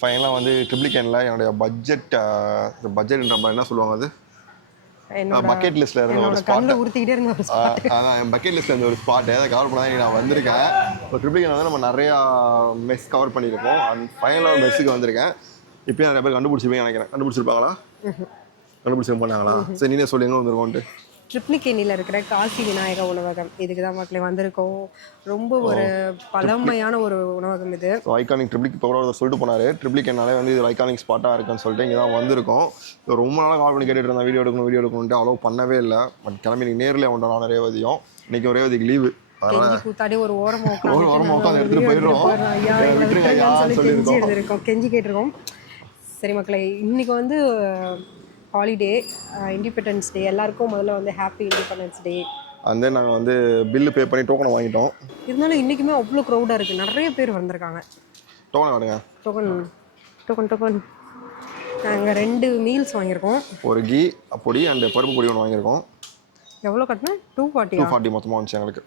ஃபைனலாக வந்து ட்ரிப்ளிகேனில் என்னுடைய பட்ஜெட்ன்ற மாதிரி என்ன சொல்லுவாங்க அது பக்கெட் லிஸ்ட்டில் இருந்த ஒரு ஸ்பாட். அதான் என் பக்கெட் லிஸ்ட்டில் இருந்த ஒரு ஸ்பாட்டு அதை கவர் பண்ண தான் நான் வந்திருக்கேன். இப்போ ட்ரிப்ளிகேன் வந்து நம்ம நிறையா மெஸ் கவர் பண்ணியிருக்கோம். அண்ட் ஃபைனலாக ஒரு மெஸ்ஸுக்கு வந்திருக்கேன். இப்போயும் நிறைய பேர் கண்டுபிடிச்சிருப்பீங்க நினைக்கிறேன். கண்டுபிடிச்சிருப்பாங்களா? கண்டுபிடிச்சிருக்க பண்ணாங்களா? சரி நீனே சொல்லி எங்கே வந்துருக்கோன்ட்டு. ட்ரிப்ளிகேனியில் இருக்கிற காசி விநாயக உணவகம் இதுக்கு தான் மக்களே வந்திருக்கோம். ரொம்ப ஒரு பழமையான ஒரு உணவகம் இது. ஐகானிக் ட்ரிப்ளிக் இப்போ சொல்லிட்டு போனார். ட்ரிப்ளிகேனாலே வந்து இது ஐகானிக் ஸ்பாட்டாக இருக்குன்னு சொல்லிட்டு இங்கே தான் வந்திருக்கோம். ரொம்ப நாளாக கால் பண்ணி கேட்டுட்டு இருந்தேன் வீடியோ எடுக்கணும்ட்டு அவ்வளோ பண்ணவே இல்லை. பட் கிளம்பி நேரில் உண்டா நான் ரேவதியும் இன்றைக்கி ரேவதிக்கு லீவு. கூத்தாடி ஒரு ஓரமாக உட்காந்து எடுத்துகிட்டு போயிடுறோம். எடுத்துருக்கோம் கெஞ்சி கேட்டிருக்கோம். சரி மக்களே, இன்றைக்கி வந்து ஹாலிடே, இண்டிபெண்டன்ஸ் டே. எல்லாருக்கும் முதல்ல வந்து ஹாப்பி இண்டிபெண்டன்ஸ் டே. அந்த நாங்கள் வந்து பில்லு பே பண்ணி டோக்கனை வாங்கிட்டோம். இருந்தாலும் இன்றைக்குமே அவ்வளோ க்ரௌடாக இருக்குது. நிறைய பேர் வந்திருக்காங்க. டோக்கன் வாங்க. டோக்கன் நாங்கள் 2 மீல்ஸ் வாங்கியிருக்கோம். ஒரு கீ பொடி அண்ட் பருப்பு பொடி ஒன்று வாங்கியிருக்கோம். எவ்வளோ கட்டினேன்? 240 மொத்தமாக வந்துச்சு எங்களுக்கு.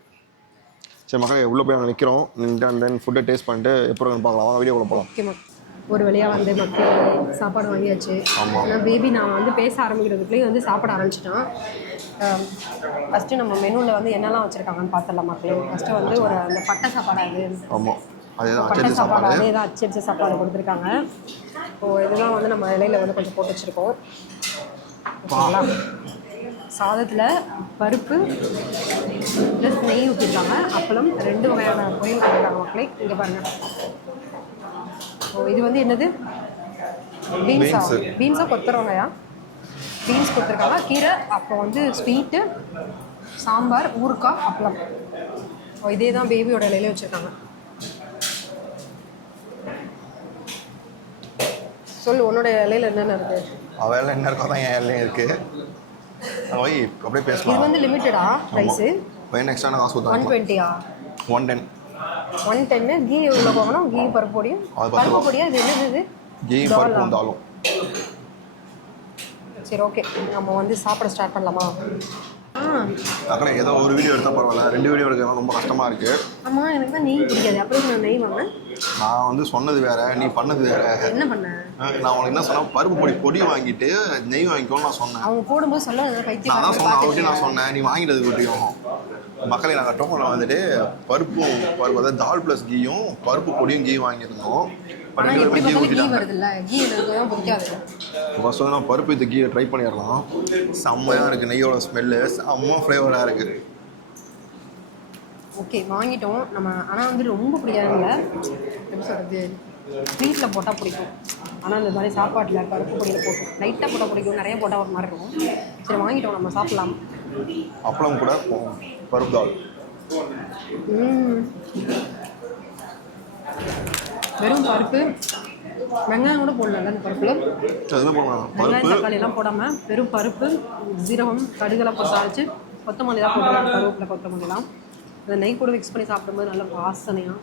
சரி மக்களே, உள்ளே போய் நாங்கள் நிற்கிறோம். நின்று அண்ட் தென் ஃபுட்டை டேஸ்ட் பண்ணிட்டு எப்போ பார்க்கலாம். வாங்க வீடியோக்குள்ளே போகலாம். ஓகே ஒரு வழியாக வந்து மக்கள் சாப்பாடு வாங்கியாச்சு. ஆனால் பேபி நான் வந்து பேச ஆரம்பிக்கிறதுக்குள்ளேயே வந்து சாப்பிட ஆரம்பிச்சிட்டான். ஃபஸ்ட்டு நம்ம மெனுவில் வந்து என்னெல்லாம் வச்சுருக்காங்கன்னு பார்த்துடலாம் மக்களே. ஃபஸ்ட்டு வந்து ஒரு அந்த பட்டை சாப்பாடு, பட்டை சாப்பாடு அதே தான் அச்சடிச்ச சாப்பாடு கொடுத்துருக்காங்க. இப்போது இதுதான் வந்து நம்ம இலையில் வந்து கொஞ்சம் போட்டு வச்சுருக்கோம். ஓகேங்களா? சாதத்தில் பருப்பு ப்ளஸ் நெய் ஊற்றிருக்காங்க. அப்பளம் 2 வகையான பொரியல் கொடுத்துருக்காங்க மக்களே. இங்கே பாருங்கள். இது வந்து என்னது? பீன்ஸா கொத்துறவங்கயா? பீன்ஸ் கொடுத்துருக்காங்க. கீரை, அப்போ வந்து ஸ்வீட்டு, சாம்பார், ஊறுக்காய், அப்பளம். இதே தான் பேபியோட இலையில வச்சுருக்காங்க. சொல்லு, உன்னோட இலையில என்னென்ன இருக்குது? அவள் என்ன இருக்கோ தான் என் இலையும் இருக்குது. அப்படியே பேசலாம். இது வந்து லிமிட்டடா ரைஸு? எக்ஸ்ட்ரா காசு 120. 110. கீ எவ்வளோ போகணும்? கீ பருப்பு பொடியும் பருப்பு பொடியா? இது என்னது? இது கீ பருப்பு தாலும். சரி ஓகே, நம்ம வந்து சாப்பிட ஸ்டார்ட் பண்ணலாமா? அக்கா ஏதோ ஒரு வீடியோ எடுத்தால் பரவாயில்ல, 2 வீடியோ எடுக்கலாம் ரொம்ப கஷ்டமாக இருக்குது. ஆமாம், எனக்கு தான் நெய் பிடிக்காது. அப்புறம் நான் நெய் வாங்கினேன். நான் வந்து சொன்னது வேற, நீ பண்ணது வேற. என்ன பண்ணேன்? நான் உனக்கு என்ன சொன்னேன்? பருப்பு பொடி வாங்கிட்டு நெய் வாங்கிக்கோன்னு நான் சொன்னேன். அவங்க போடும்போது சொல்ல பைத்தியம். நான் தான் சொன்னேன், அவங்ககிட்ட நான் சொன்னேன், நீ வாங்கிட்டது கொட்டியும். மக்களை நாங்கள் டோக்கனில் வந்துட்டு பருப்பு அதாவது தால் ப்ளஸ் கீயும் பருப்பு பொடியும் கீ வாங்கியிருந்தோம். ஃபர்ஸ்ட் வந்து நான் பருப்பு இது கீயை ட்ரை பண்ணிடலாம். செம்மையாக இருக்குது. நெய்யோட ஸ்மெல்லு செம்ம ஃப்ளேவராக இருக்குது. ஓகே வாங்கிட்டோம் நம்ம. ஆனால் வந்து ரொம்ப பிடிக்காதுல்ல, எப்படி சொல்கிறது, ஸ்வீட்டில் போட்டால் பிடிக்கும். ஆனால் இந்த மாதிரி சாப்பாட்டில் பருப்பு பொடியில் போட்டோம். லைட்டாக போட்டால் பிடிக்கும், நிறைய போட்டால் ஒரு மாதிரி இருக்கும். சரி வாங்கிட்டோம், நம்ம சாப்பிட்லாம். அப்பளம் கூட பருப்பு தால். வெறும் பருப்பு, வெங்காயம் கூட போடல அந்த பருப்பில். வெங்காயம் தக்காளி எல்லாம் போடாமல் வெறும் பருப்பு, ஜீரகம், கடுகெல்லாம் போட்டு அரைச்சி கொத்தமல்லி தான் போட்டுக்கலாம். கருவேப்பிலை, கொத்தமல்லிலாம் அந்த நெய் கூட மிக்ஸ் பண்ணி சாப்பிடும்போது நல்ல வாசனையாக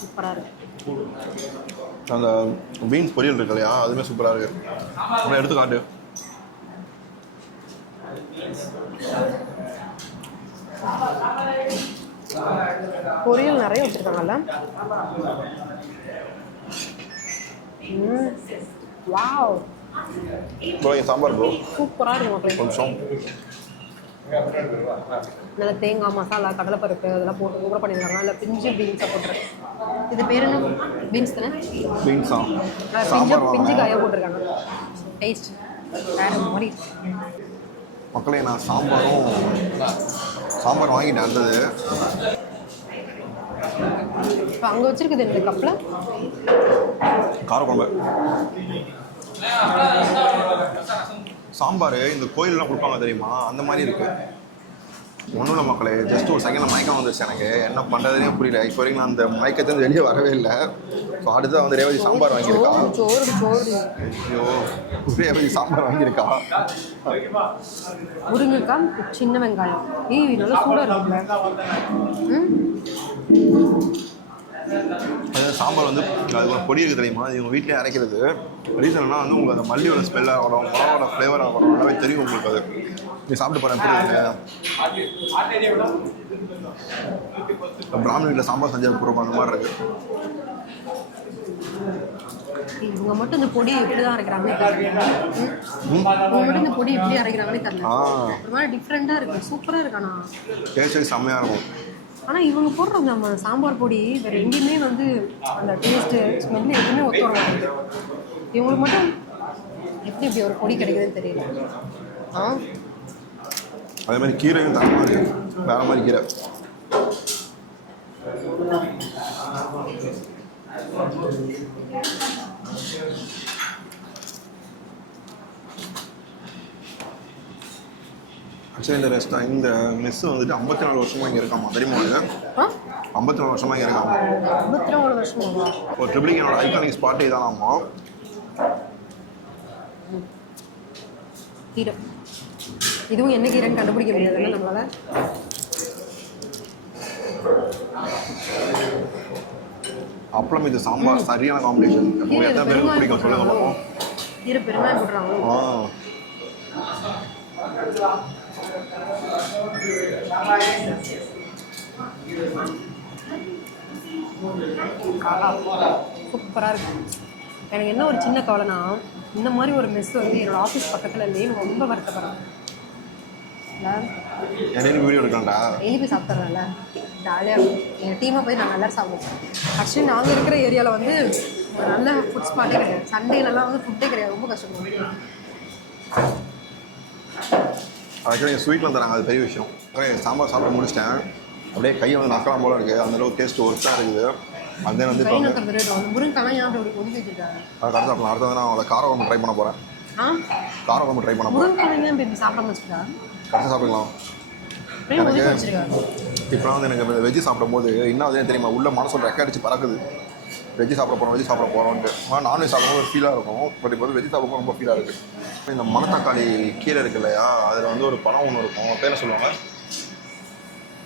சூப்பராக இருக்குது. அந்த பீன்ஸ் பொரியல் இருக்கு இல்லையா, அதுவுமே சூப்பராக இருக்குது. அப்புறம் எடுத்து காட்டு. பொரியல் நிறைய வச்சுருக்காங்கல்ல. வாவ், சாம்பார் ப்ரோ சூப்பராக இருக்கும் மக்களே. கொஞ்சம் நல்லா தேங்காய் மசாலா, கடலைப்பருப்பு அதெல்லாம் போட்டு கூட பண்ணியிருக்காங்க. அதில் பிஞ்சு பீன்ஸை போட்டுருக்கேன். இது பேர் என்ன? பீன்ஸ் தானே? பீன்ஸா? பிஞ்சு காயாக போட்டிருக்காங்க. டேஸ்ட் வேறு மாதிரி. மக்களே நான் சாம்பார் வாங்கிட்டேன். அடுத்தது இப்போ அங்கே வச்சுருக்குது இந்த கப்பில் காரக்குழம்பு சாம்பார். இந்த கோயிலெலாம் கொடுப்பாங்க தெரியுமா, அந்த மாதிரி இருக்குது. ஒன்றும் இல்லை மக்களே, ஜஸ்ட் ஒரு செகண்டில் மயக்கம் வந்துருச்சு. எனக்கு என்ன பண்ணுறதுனே புரியல. இப்போ வரைக்கும் நான் அந்த மயக்கத்துலேருந்து வெளியே வரவே இல்லை. ஸோ அடுத்ததான் வந்து ரேவதி சாம்பார் வாங்கியிருக்கா. ஐயோ, ரேவதி சாம்பார் வாங்கியிருக்கா. முருங்கைக்காய், சின்ன வெங்காயம். நல்லா சூடாக இருக்குல்ல. அதாவது சாம்பார் வந்து அது பொடி இருக்குது தெரியுமா, அது இவங்க வீட்டிலே அரைக்கிறது. ரீசன்னா வந்து உங்களுக்கு அந்த மல்லியோட ஸ்மெல்லாக வரும், மிளகோட ஃப்ளேவராக வரும், நல்லாவே தெரியும் உங்களுக்கு. அது நீ சாப்பிட்டு பாருங்க. பிராமண வீட்டில் சாம்பார் செஞ்சது பூர்வம் அந்த மாதிரி இருக்குது. இவங்க மட்டும் இந்த பொடி எப்படி தான் அரைக்கிறாங்கன்னு தெரியல. இவங்க மட்டும் இந்த பொடி எப்படி அரைக்கிறாங்கன்னு தெரியல. ஒரு மாதிரி டிஃப்ரெண்டாக இருக்குது, சூப்பராக இருக்காண்ணா. டேஸ்ட் செம்மையாக இருக்கும். ஆனால் இவங்க போடுற நம்ம சாம்பார் பொடி வேறு எங்கேயுமே வந்து அந்த டேஸ்ட்டு ஸ்மெல்லு எதுவுமே ஒத்து வர மாட்டேங்குது. இவங்களுக்கு மட்டும் எப்படி இப்படி ஒரு பொடி கிடைக்குதுன்னு தெரியல. அதே மாதிரி கீரையும் தரமாக இருக்குது, வேறு மாதிரி கீரை. ஆக்சுவலி இந்த மெஸ் வந்துட்டு 54 வருஷமாக இங்கே இருக்காமா, தெரியுமா? 54 வருஷமாக இங்கே இருக்காமா. 54 வருஷமா? ஒரு ட்ரிபிளிகனோட ஐகானிக் ஸ்பாட்டே இதானாமா. கீரை இதுவும் என்ன கீரைன்னு கண்டுபிடிக்க முடியாது நம்மளால. அப்புறம் இது சாம்பார் சரியான காம்பினேஷன். எத்தனை பேருக்கு பிடிக்கும் சொல்லுங்க பார்ப்போம். கீரை பெருங்காயம் போடுறாங்க. சூப்பராக இருக்கு. எனக்கு என்ன ஒரு சின்ன கவலைனா, இந்த மாதிரி ஒரு மெஸ் வந்து என்னோட ஆஃபீஸ் பக்கத்தில் இல்லையே, ரொம்ப வருத்தப்படுறேன். வீடியோ எடுக்கண்டா டெய்லி போய் சாப்பிட்றேன்ல, ஜாலியாக இருக்கும். எங்கள் டீமாக போய் நாங்கள் நல்லா சாப்பிடுவோம். ஆக்சுவலி நாங்கள் இருக்கிற ஏரியாவில் வந்து ஒரு நல்ல ஃபுட் ஸ்பாட்டே கிடையாது. சண்டேலலாம் வந்து ஃபுட்டே கிடையாது, ரொம்ப கஷ்டப்படுவோம். ஆக்சுவலி என் ஸ்வீட்டில் தராங்க, அது பெரிய விஷயம். சாம்பார் சாப்பிட முடிச்சிட்டேன், அப்படியே கையை வந்து நக்கலாம் போல இருக்குது. அந்தளவுக்கு டேஸ்ட் ஒர்த்தாக இருக்குது. அதே வந்து முருங்கெல்லாம் ஏன் அப்படி ஒதுக்கி வச்சுருக்காங்க? அது கரெக்டாக சாப்பிடலாம். அடுத்தது நான் அவளை கார குழம்பு ட்ரை பண்ண போகிறேன். கார குழம்பு ட்ரை பண்ண போகிறேன். முருங்கெல்லாம் சாப்பிட வச்சுருக்கா? கரெக்டாக சாப்பிடலாம். எனக்கு இப்போலாம் வந்து எனக்கு வெஜ்ஜு சாப்பிடும் போது இன்னும் அதே தெரியுமா, உள்ள மனசோட ரெக்க அடிச்சு பறக்குது. வெஜ்ஜு சாப்பிட போகிறோன்ட்டு. ஆனால் நான்வெஜ் சாப்பிடும்போது ஒரு ஃபீலாக இருக்கும். பட் இப்போ வந்து வெஜ்ஜு சாப்பிடும்போது ரொம்ப ஃபீலாக இருக்குது. இந்த மணத்தக்காளி கீரை இருக்கு இல்லையா, அதில் வந்து ஒரு பழம் ஒன்று இருக்கும், பேரை சொல்லுவாங்க.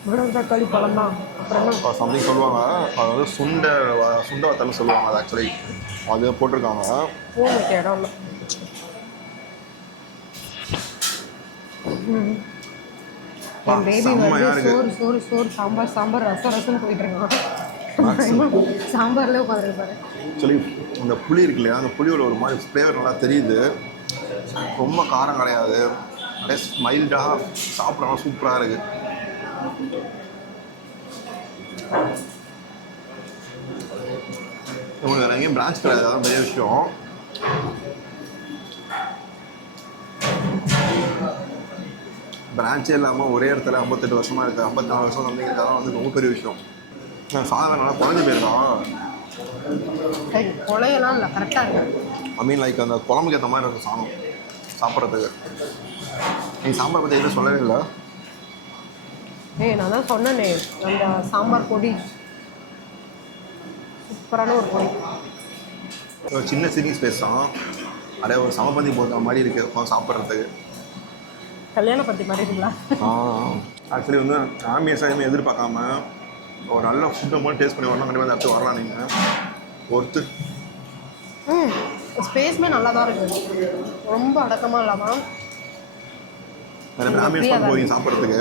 மணத்தக்காளி பழம் தான் சம்திங் சொல்லுவாங்க. அது வந்து சுண்டை வத்தல்னு சொல்லுவாங்க. அது ஆக்சுவலி அது போட்டிருக்காங்க. இடம் இல்லை. என் பேபி வந்து சோறு சாம்பார் ரசம் போயிட்டு இருக்கான். சாம்பார்ல உட்காந்துருப்பாரு. ஆக்சுவலி அந்த புளி இருக்கு இல்லையா, அந்த புளியோட ஒரு மாதிரி ஃப்ளேவர் நல்லா தெரியுது. ரொம்ப காரம் கிடையாது, அப்படியே மைல்டாக சாப்பிட்றவங்க சூப்பராக இருக்குது. உங்களுக்கு வேறு எங்கேயும் பிரான்ச் கிடையாது, அதான் பெரிய விஷயம். பிரான்ச்சே இல்லாமல் ஒரே இடத்துல 58 வருஷமாக இருக்குது, 54 வருஷம் சம்திங் இருக்காதான் வந்து ரொம்ப பெரிய விஷயம். சாதம் நல்லா குழஞ்சி போயிருக்கான். குழையெல்லாம் இல்லை, கரெக்டாக இருக்கு. ஐ மீன் லைக் அந்த குழம்புக்கு ஏற்ற மாதிரி இருக்கும் சாதம் சாப்பிட்றதுக்கு. நீங்கள் சாம்பார் பற்றி எதுவும் சொல்லவே இல்லை. நான் தான் சொன்னேனே, அந்த சாம்பார் பொடி சூப்பரான ஒரு பொடி. ஒரு சின்ன சீட்டிங் ஸ்பேஸ் தான், அப்படியே ஒரு சமபந்தி போடுற மாதிரி இருக்குது சாப்பிட்றதுக்கு. கல்யாண பற்றி மாதிரி இருக்குங்களா? ஆக்சுவலி வந்து ஆம்பியன்ஸாக எதுவுமே எதிர்பார்க்காம ஒரு நல்ல ஃபுட்டை மட்டும் டேஸ்ட் பண்ணி வரணும். கண்டிப்பாக அடுத்து வரலாம் நீங்கள் ஒருத்து. ஸ்பேஸுமே நல்லா தான் இருக்குது, ரொம்ப அடக்கமாக இல்லாமல். நிறைய பேர் ஆம்பியன்ஸ் போய் சாப்பிட்றதுக்கு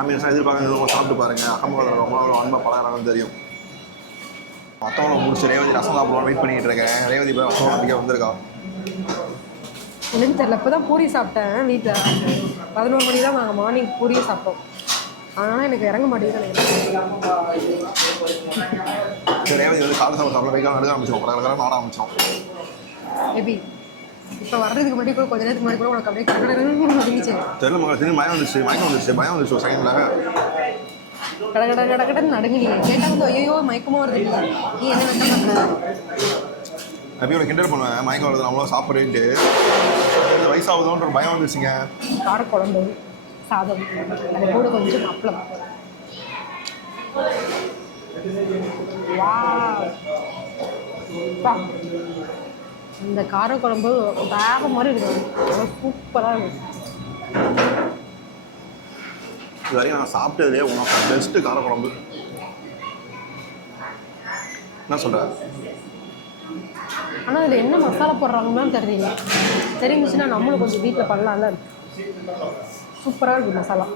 ஆம்பியன்ஸாக எதிர்பார்க்க சாப்பிட்டு பாருங்கள். அக்கம்பக்கத்தில் ரொம்ப அன்பா பழகிறாங்கன்னு தெரியும். மற்றவங்களை முடிச்சு ரேவதி ரசம் சாப்பிடுவோம் வெயிட் பண்ணிகிட்டு இருக்கேன். ரேவதி போய் ரசம் நம்பிக்கை வந்திருக்கா இல்லைன்னு தெரியல. இப்போ தான் பூரி சாப்பிட்டேன் வீட்டில். 11 மணி தான் நாங்கள் மார்னிங் பூரியை சாப்பிட்டோம். அதனால் எனக்கு இறங்க மாட்டேங்குது. ரேவதி வந்து காலை சாப்பிட வைக்கலாம் நடக்க ஆரம்பிச்சோம், பரவாயில்ல நாட ஆரம்பிச்சோம். மேபி இப்போ வர்றதுக்கு முன்னாடி கூட கொஞ்ச நேரத்துக்கு முன்னாடி கூட உனக்கு அப்படியே கடகடன்னு தெரியல மகள், திரும்பி மயக்கம் வந்துருச்சு ஒரு செகண்டில். கடகடன்னு நடுங்கினீங்க. கேட்டால் வந்து ஐயோ மயக்கமாக வருது இல்லை, நீ என்ன வெட்ட பண்ணுற அப்படியே ஒரு கிண்டல் பண்ணுவேன். மயக்கம் வருது அவ்வளோ சாப்பிட்றேன்ட்டு. வயசாகுதோன்ற ஒரு பயம் வந்துச்சுங்க. காரக்குழம்பு சாதம், அது கூட கொஞ்சம் அப்பளம். இந்த காரக்குழம்பு வேக மாதிரி இருக்குது, சூப்பராக இருக்குது. இது வரைக்கும் நான் சாப்பிட்டதுலேயே உனக்கு பெஸ்ட்டு காரக்குழம்பு. என்ன சொல்கிறேன்? ஆனால் இதில் என்ன மசாலா போடுறாங்கன்னு தெரியல. தெரிஞ்சிச்சுன்னா நம்மளும் கொஞ்சம் வீட்டில் பண்ணலாம்ல. சூப்பராக இருக்குது மசாலா.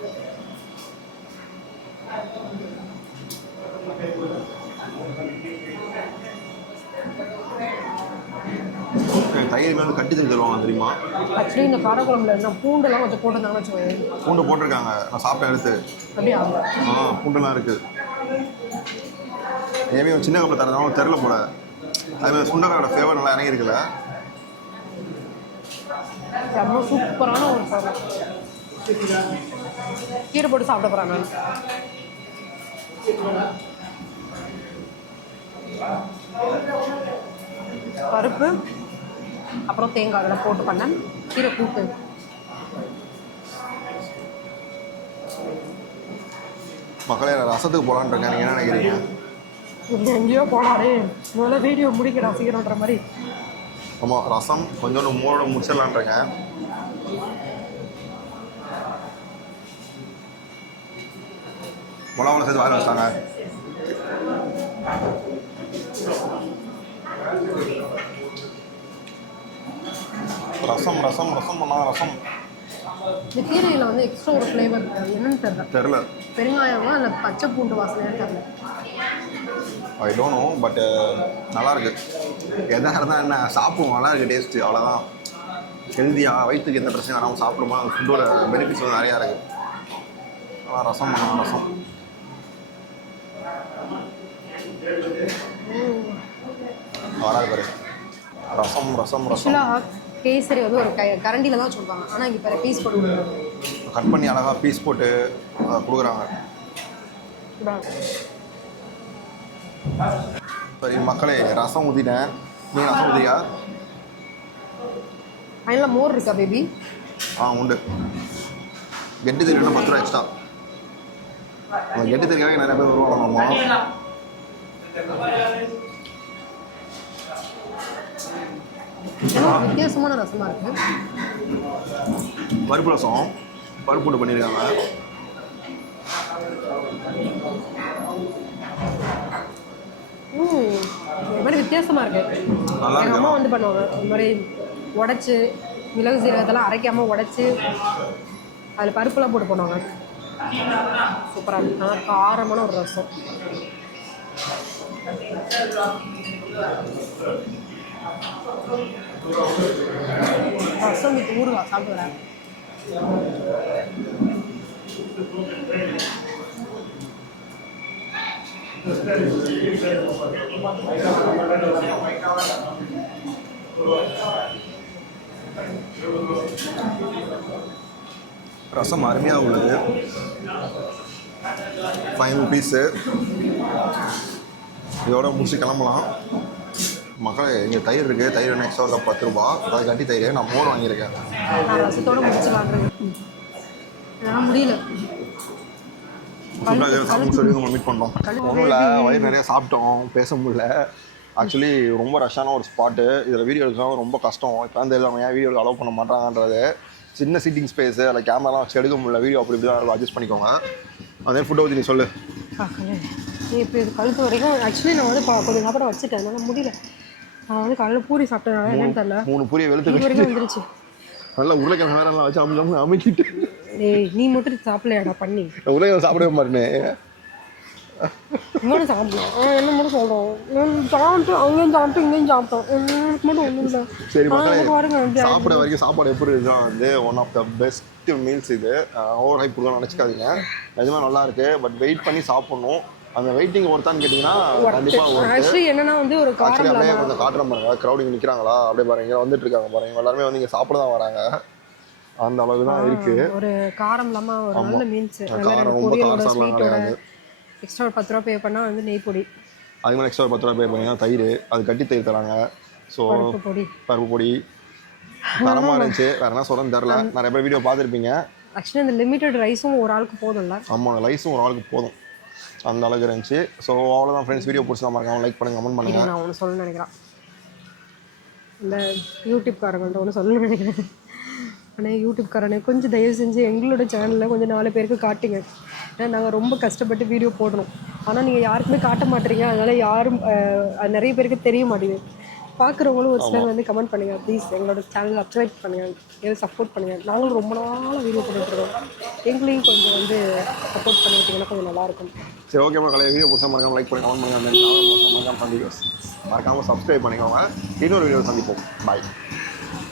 தயிர் மேலே கட்டி தருவாங்க தெரியுமா? ஆக்சுவலி இந்த காரக்குழம்புல என்ன பூண்டெல்லாம் கொஞ்சம் போட்டுருந்தாங்கன்னு வச்சுக்கோங்க. பூண்டு போட்டிருக்காங்க, நான் சாப்பிட்டேன் எடுத்து. அப்படியா? பூண்டெல்லாம் இருக்குது. ஏமே சின்ன கப்பில் தரதாலும் தெரில போல. அதுமாதிரி சுண்டக்காயோட ஃப்ளேவர் நல்லா இறங்கியிருக்குல்ல. ரொம்ப சூப்பரான ஒரு சாதம். கீரை போட்டு சாப்பிட போகிறேன் நான். பருப்பு அப்புறம் தேங்காய் அதெல்லாம் போட்டு பண்ணேன். கீரை கூட்டு. மக்களே ரசத்துக்கு போகலான்னு இருக்கேன், நீங்கள் என்ன நினைக்கிறீங்க? எங்கேயோ போனாரே, முதல்ல வீடியோ முடிக்கிறேன் சீக்கிரம்ன்ற மாதிரி. ஆமாம், ரசம் கொஞ்சோண்டு மோரோட முடிச்சிடலான் இருக்கேன். மிளகாவில் சேர்த்து வாயில் வச்சாங்க. ரசம் ரசம் ரசம் பண்ணால் ரசம். இந்த கீரையில் வந்து எக்ஸ்ட்ரா ஒரு ஃப்ளேவர் என்னன்னு தெரியல. பெருங்காயமா இல்லை பச்சை பூண்டு வாசனையாக தெரியல. ஐ டோன்ட் நோ, பட் நல்லாயிருக்கு. எதாக இருந்தால் என்ன சாப்பிடுவோம், நல்லா இருக்குது டேஸ்ட்டு, அவ்வளோதான். ஹெல்த்தியாக வயிற்றுக்கு எந்த பிரச்சனையும் வராமல் சாப்பிடுமா, அந்த ஃபுட்டோட பெனிஃபிட்ஸ் வந்து நிறையா இருக்குது. ஆனால் ரசம் பண்ணலாம், ரசம் வராது பாரு. ரசம் ரசம் ரசம். கேசரி வந்து ஒரு கரண்டியில் தான் சொல்லுவாங்க, ஆனால் இங்கே பாரு பீஸ் போட்டு கொடுக்குறாங்க. கட் பண்ணி அழகாக பீஸ் போட்டு கொடுக்குறாங்க. சரி மக்களே, ரசம் ஊற்றிட்டேன். நீ ரசம் ஊற்றியா? அதில் மோர் இருக்கா பேபி? உண்டு. கெட்டி தெரியும்னா 10 ரூபா எக்ஸ்ட்ரா. கெட்டி தெரியாத நிறைய பேர் வருவாங்க. வித்தியாசமான ரசமாக இருக்கு. பருப்பு ரசம், பருப்பு போட்டு பண்ணியிருக்காங்க. இது மாதிரி வித்தியாசமாக இருக்கு. எங்கள் அம்மா வந்து பண்ணுவாங்க இது மாதிரி உடச்சி மிளகு சீரகத்தெல்லாம் அரைக்காமல் உடச்சி அதில் பருப்புலாம் போட்டு பண்ணுவாங்க. சூப்பராக இருக்கு. நல்லா காரமான ஒரு ரசம். ரசம் வித் ஊறுகாய் சாப்பிடுறேன். ரசம் அருமையாக உள்ளது. 5 ருபீஸு. இதோட முடிச்சு கிளம்பலாம். மக்களே, இங்கே தயிர் இருக்குது. தயிர் வேணும் எக்ஸ்ட்ரா இருக்கா 10 ரூபா. அது கட்டி தயிர். நான் மோர் வாங்கியிருக்கேன். நான் ரசத்தோடு முடிச்சுலான்றேன். என்னால் முடியல. சாப்பிட்டு சொல்லி நம்ம மீட் பண்ணோம். ஒன்றும் இல்லை, வயிறு நிறைய சாப்பிட்டோம், பேச முடியல. ஆக்சுவலி ரொம்ப ரஷ்ஷான ஒரு ஸ்பாட்டு. இதில் வீடியோ எடுக்கலாம் ரொம்ப கஷ்டம். இப்போ வந்து அவங்க ஏன் வீடியோ அலோவ் பண்ண மாட்டாங்கன்றது. சின்ன சீட்டிங் ஸ்பேஸு, அதில் கேமராலாம் வச்சு எடுக்க முடியல. வீடியோ அப்படி இப்படி தான் அட்ஜஸ்ட் பண்ணிக்கோங்க. அதே ஃபுட்டை ஊற்றி நீ சொல்லு. இப்போ இது கழுத்து வரைக்கும் ஆக்சுவலி நான் வந்து கொஞ்சம் சாப்பிட வச்சுட்டேன். என்னால் முடியல. நான் வந்து காலையில் பூரி சாப்பிட்டேன். என்னன்னு தெரியல, 3 பூரியை வெளுத்து வரைக்கும் வந்துருச்சு. நல்லா உருளைக்கிழங்கு வேறெல்லாம் வச்சு அமைக்கிட்டு. நீ மட்டும் சாப்பிடலையாடா பண்ணி? உருளைக்கிழங்கு சாப்பிடவே மாட்டேனே. இன்னொன்று சாப்பிடலாம். என்ன மட்டும் சொல்கிறோம், சாப்பிட்டு அங்கேயும் சாப்பிட்டு இங்கேயும் சாப்பிட்டோம். எனக்கு மட்டும் ஒன்றும் இல்லை. சரி மக்களே, சாப்பிட வரைக்கும் சாப்பாடு எப்படி இருக்குதான் வந்து one of the best meals. இது ஓவர் ஹைப் கொடுக்க நினச்சிக்காதீங்க. நிஜமாக நல்லா இருக்குது. பட் வெயிட் பண்ணி சாப்பிட்ணும். அந்த வெயிட்டிங் ஒருத்தான்னு கேட்டிங்கன்னா கண்டிப்பாக ஆக்சுவலி என்னன்னா வந்து ஒரு அப்படியே கொஞ்சம் காட்டுற பாருங்க. க்ரௌட் இங்கே நிற்கிறாங்களா அப்படியே பாருங்க, வந்துட்டு இருக்காங்க பாருங்க. எல்லாருமே வந்து இங்கே சாப்பிட தான் வராங்க. அந்த அளவுக்கு தான் இருக்கு. ஒரு காரம் இல்லாமல் ஒரு நல்ல மீல்ஸ். காரம் ரொம்ப காரம் கிடையாது. எக்ஸ்ட்ரா ஒரு 10 ரூபா பே பண்ணால் வந்து நெய் பொடி. அது மாதிரி எக்ஸ்ட்ரா 10 ரூபா பே பண்ணிங்கன்னா தயிர், அது கட்டி தயிர் தராங்க. ஸோ பருப்பு பொடி தரமாக இருந்துச்சு. வேறு என்ன சொல்கிறேன்னு தெரில. நிறைய பேர் வீடியோ பார்த்துருப்பீங்க. ஆக்சுவலி அந்த லிமிட்டட் ரைஸும் ஒரு ஆளுக்கு போதும்ல? ஆமாம், ரைஸும் ஒரு ஆளுக்கு போதும். அந்த அளவுக்கு இருந்துச்சு. ஸோ அவ்வளோதான் ஃப்ரெண்ட்ஸ். வீடியோ பிடிச்சா மறக்காம லைக் பண்ணுங்கள், கமெண்ட் பண்ணுங்கள். நான் ஒன்று சொல்லணும்னு நினைக்கிறேன். இந்த யூடியூப்காரங்கள்ட்ட ஒன்று சொல்லணும்னு நினைக்கிறேன். ஆனால் யூடியூப்காரனே கொஞ்சம் தயவு செஞ்சு எங்களோட சேனலில் கொஞ்சம் 4 பேருக்கு காட்டுங்க. ஏன்னா நாங்கள் ரொம்ப கஷ்டப்பட்டு வீடியோ போடுறோம். ஆனால் நீங்கள் யாருக்குமே காட்ட மாட்டேறீங்க. அதனால் யாரும் நிறைய பேருக்கு தெரிய மாட்டேங்குது. பார்க்குறவங்களும் ஒரு சிலர் வந்து கமெண்ட் பண்ணுங்கள் ப்ளீஸ். எங்களோட சேனல் சப்ஸ்கிரைப் பண்ணுங்கள், எங்களுக்கு சப்போர்ட் பண்ணுங்கள். நாங்களும் ரொம்ப நாளாக வீடியோ போட்டுருக்கோம். எங்களையும் கொஞ்சம் வந்து சப்போர்ட் பண்ணிக்கிட்டிங்கன்னா கொஞ்சம் நல்லாயிருக்கும். சரி, ஓகே மக்களே, வீடியோ பிடிச்சா மறக்காம லைக் பண்ணி கமெண்ட் பண்ணுங்கள். மறக்காமல் சப்ஸ்கிரைப் பண்ணிக்கோங்க. இன்னொரு வீடியோ சந்திப்போம். பாய்.